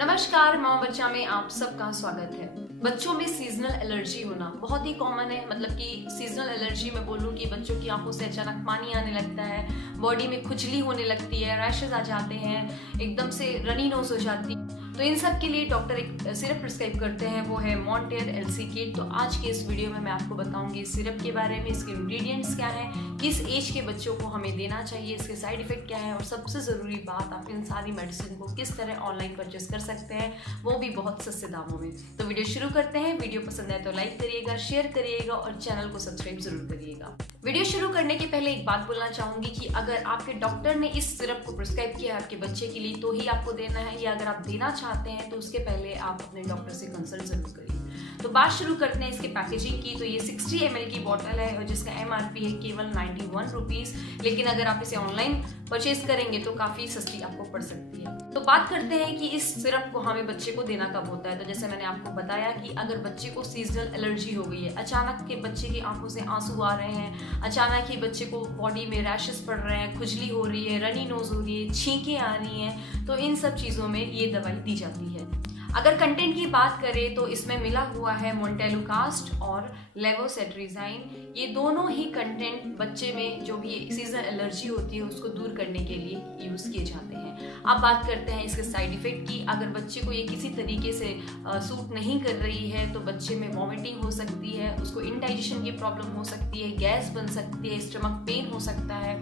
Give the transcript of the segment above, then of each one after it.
नमस्कार, माँ बच्चा में आप सबका स्वागत है। बच्चों में सीजनल एलर्जी होना बहुत ही कॉमन है। मतलब कि सीजनल एलर्जी में बोलूँ कि बच्चों की आंखों से अचानक पानी आने लगता है, बॉडी में खुजली होने लगती है, रैशेज आ जाते हैं, एकदम से रनी नोज हो जाती है। तो इन सब के लिए डॉक्टर एक सिरप प्रिस्क्राइब करते हैं, वो है मॉन्टेयर एलसी किट। तो आज के इस वीडियो में मैं आपको बताऊंगी इस सिरप के बारे में, इसके इंग्रेडिएंट्स क्या हैं, किस एज के बच्चों को हमें देना चाहिए, इसके साइड इफेक्ट क्या है, और सबसे ज़रूरी बात, आप इन सारी मेडिसिन को किस तरह ऑनलाइन परचेस कर सकते हैं, वो भी बहुत सस्ते दामों में। तो वीडियो शुरू करते हैं। वीडियो पसंद आए तो लाइक करिएगा, शेयर करिएगा और चैनल को सब्सक्राइब जरूर करिएगा। वीडियो शुरू करने के पहले एक बात बोलना चाहूंगी कि अगर आपके डॉक्टर ने इस सिरप को प्रिस्क्राइब किया है आपके बच्चे के लिए तो ही आपको देना है, या अगर आप देना चाहते हैं तो उसके पहले आप अपने डॉक्टर से कंसल्ट जरूर करिए। तो बात शुरू करते हैं इसके पैकेजिंग की। तो ये 60 ml की बॉटल है और जिसका MRP है केवल 91 रुपीज़, लेकिन अगर आप इसे ऑनलाइन परचेज करेंगे तो काफ़ी सस्ती आपको पड़ सकती है। तो बात करते हैं कि इस सिरप को हमें बच्चे को देना कब होता है। तो जैसे मैंने आपको बताया कि अगर बच्चे को सीजनल एलर्जी हो गई है, अचानक के बच्चे की आंखों से आंसू आ रहे हैं, अचानक ही बच्चे को बॉडी में रैशेस पड़ रहे हैं, खुजली हो रही है, रनी नोज हो रही है, छींकें आ रही हैं, तो इन सब चीज़ों में ये दवाई दी जाती है। अगर कंटेंट की बात करें तो इसमें मिला हुआ है मोन्टेलुकास्ट और लेवोसेट्रिजाइन। ये दोनों ही कंटेंट बच्चे में जो भी सीजनल एलर्जी होती है उसको दूर करने के लिए यूज़ किए जाते हैं। अब बात करते हैं इसके साइड इफेक्ट की। अगर बच्चे को ये किसी तरीके से सूट नहीं कर रही है तो बच्चे में वॉमिटिंग हो सकती है, उसको इंडाइजेशन की प्रॉब्लम हो सकती है, गैस बन सकती है, स्टमक पेन हो सकता है।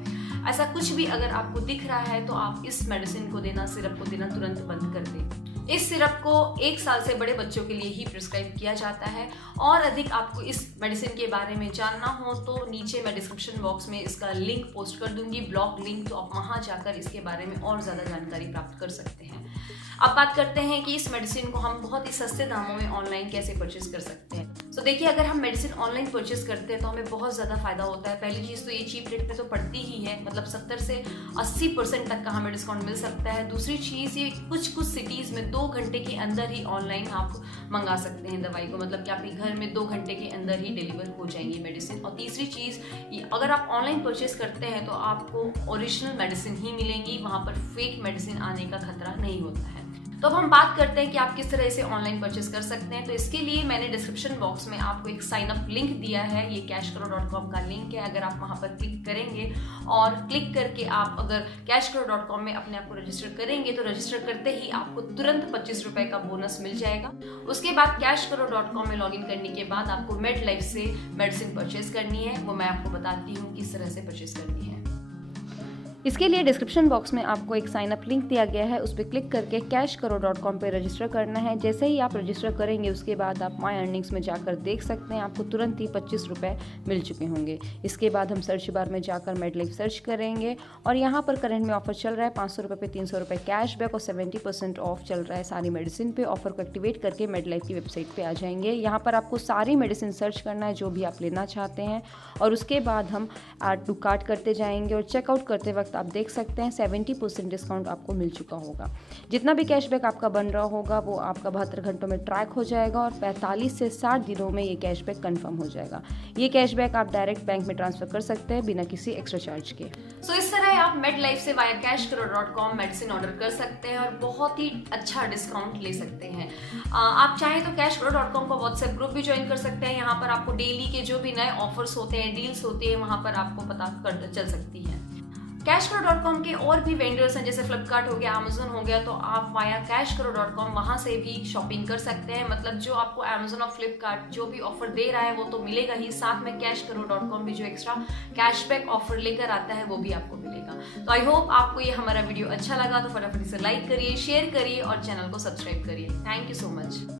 ऐसा कुछ भी अगर आपको दिख रहा है तो आप इस मेडिसिन को देना, सिरप को देना तुरंत बंद कर दें। इस सिरप को 1 साल से बड़े बच्चों के लिए ही प्रिस्क्राइब किया जाता है। और अधिक आपको इस मेडिसिन के बारे में जानना हो तो नीचे मैं डिस्क्रिप्शन बॉक्स में इसका लिंक पोस्ट कर दूंगी, ब्लॉग लिंक, तो आप वहां जाकर इसके बारे में और ज़्यादा जानकारी प्राप्त कर सकते हैं। अब बात करते हैं कि इस मेडिसिन को हम बहुत ही सस्ते दामों में ऑनलाइन कैसे परचेज कर सकते हैं। तो देखिए, अगर हम मेडिसिन ऑनलाइन परचेज करते हैं तो हमें बहुत ज़्यादा फायदा होता है। पहली चीज़ तो ये चीप रेट पे तो पड़ती ही है, मतलब 70 से 80% तक का हमें डिस्काउंट मिल सकता है। दूसरी चीज़, ये कुछ सिटीज़ में 2 घंटे के अंदर ही ऑनलाइन आप मंगा सकते हैं दवाई को, मतलब कि आपके घर में 2 घंटे के अंदर ही डिलीवर हो जाएंगी मेडिसिन। और तीसरी चीज़, अगर आप ऑनलाइन परचेज करते हैं तो आपको ओरिजिनल मेडिसिन ही मिलेंगी, वहाँ पर फेक मेडिसिन आने का खतरा नहीं होता है। तो अब हम बात करते हैं कि आप किस तरह इसे ऑनलाइन परचेज कर सकते हैं। तो इसके लिए मैंने डिस्क्रिप्शन बॉक्स में आपको एक साइन अप लिंक दिया है, ये cashkaro.com का लिंक है। अगर आप वहां पर क्लिक करेंगे और क्लिक करके आप अगर cashkaro.com में अपने आप को रजिस्टर करेंगे तो रजिस्टर करते ही आपको तुरंत 25 रुपए का बोनस मिल जाएगा। उसके बाद cashkaro.com में लॉगिन करने के बाद आपको मेडलाइफ से मेडिसिन परचेज करनी है, वो मैं आपको बताती हूँ किस तरह से परचेज करनी है। इसके लिए डिस्क्रिप्शन बॉक्स में आपको एक साइन अप लिंक दिया गया है, उस पर क्लिक करके cashkaro.com पे रजिस्टर करना है। जैसे ही आप रजिस्टर करेंगे उसके बाद आप माई अर्निंग्स में जाकर देख सकते हैं आपको तुरंत ही 25 रुपये मिल चुके होंगे। इसके बाद हम सर्च बार में जाकर मेडलाइफ सर्च करेंगे और यहाँ पर करंट में ऑफर चल रहा है 500 रुपये पे 300 रुपये कैशबैक और 70% ऑफ चल रहा है सारी मेडिसिन पे। ऑफर को एक्टिवेट करके मेडलाइफ की वेबसाइट पे आ जाएंगे। यहाँ पर आपको सारी मेडिसिन सर्च करना है जो भी आप लेना चाहते हैं और उसके बाद हम ऐड टू कार्ट करते जाएंगे और चेकआउट करते वक्त आप देख सकते हैं 70% डिस्काउंट आपको मिल चुका होगा। जितना भी कैशबैक आपका बन रहा होगा वो आपका 72 घंटों में ट्रैक हो जाएगा और 45 से 60 दिनों में ये कैशबैक कंफर्म हो जाएगा। ये कैशबैक आप डायरेक्ट बैंक में ट्रांसफर कर सकते हैं बिना किसी एक्स्ट्रा चार्ज के। सो इस तरह आप मेडलाइफ से वाया cashkaro.com मेडिसिन ऑर्डर कर सकते हैं और बहुत ही अच्छा डिस्काउंट ले सकते हैं। आप चाहें तो cashkaro.com का व्हाट्सएप ग्रुप भी ज्वाइन कर सकते हैं। यहाँ पर आपको डेली के जो भी नए ऑफर्स होते हैं, डील्स होते हैं, वहाँ पर आपको पता कर चल सकती है। cashkaro.com के और भी वेंडर्स हैं, जैसे फ्लिपकार्ट हो गया, अमेजोन हो गया, तो आप वाया cashkaro.com वहाँ से भी शॉपिंग कर सकते हैं। मतलब जो आपको अमेजोन और फ्लिपकार्ट जो भी ऑफर दे रहा है वो तो मिलेगा ही, साथ में cashkaro.com भी जो एक्स्ट्रा कैशबैक ऑफर लेकर आता है वो भी आपको मिलेगा। तो आई होप आपको ये हमारा वीडियो अच्छा लगा, तो फटाफट इसे लाइक करिए, शेयर करिए और चैनल को सब्सक्राइब करिए। Thank you so much.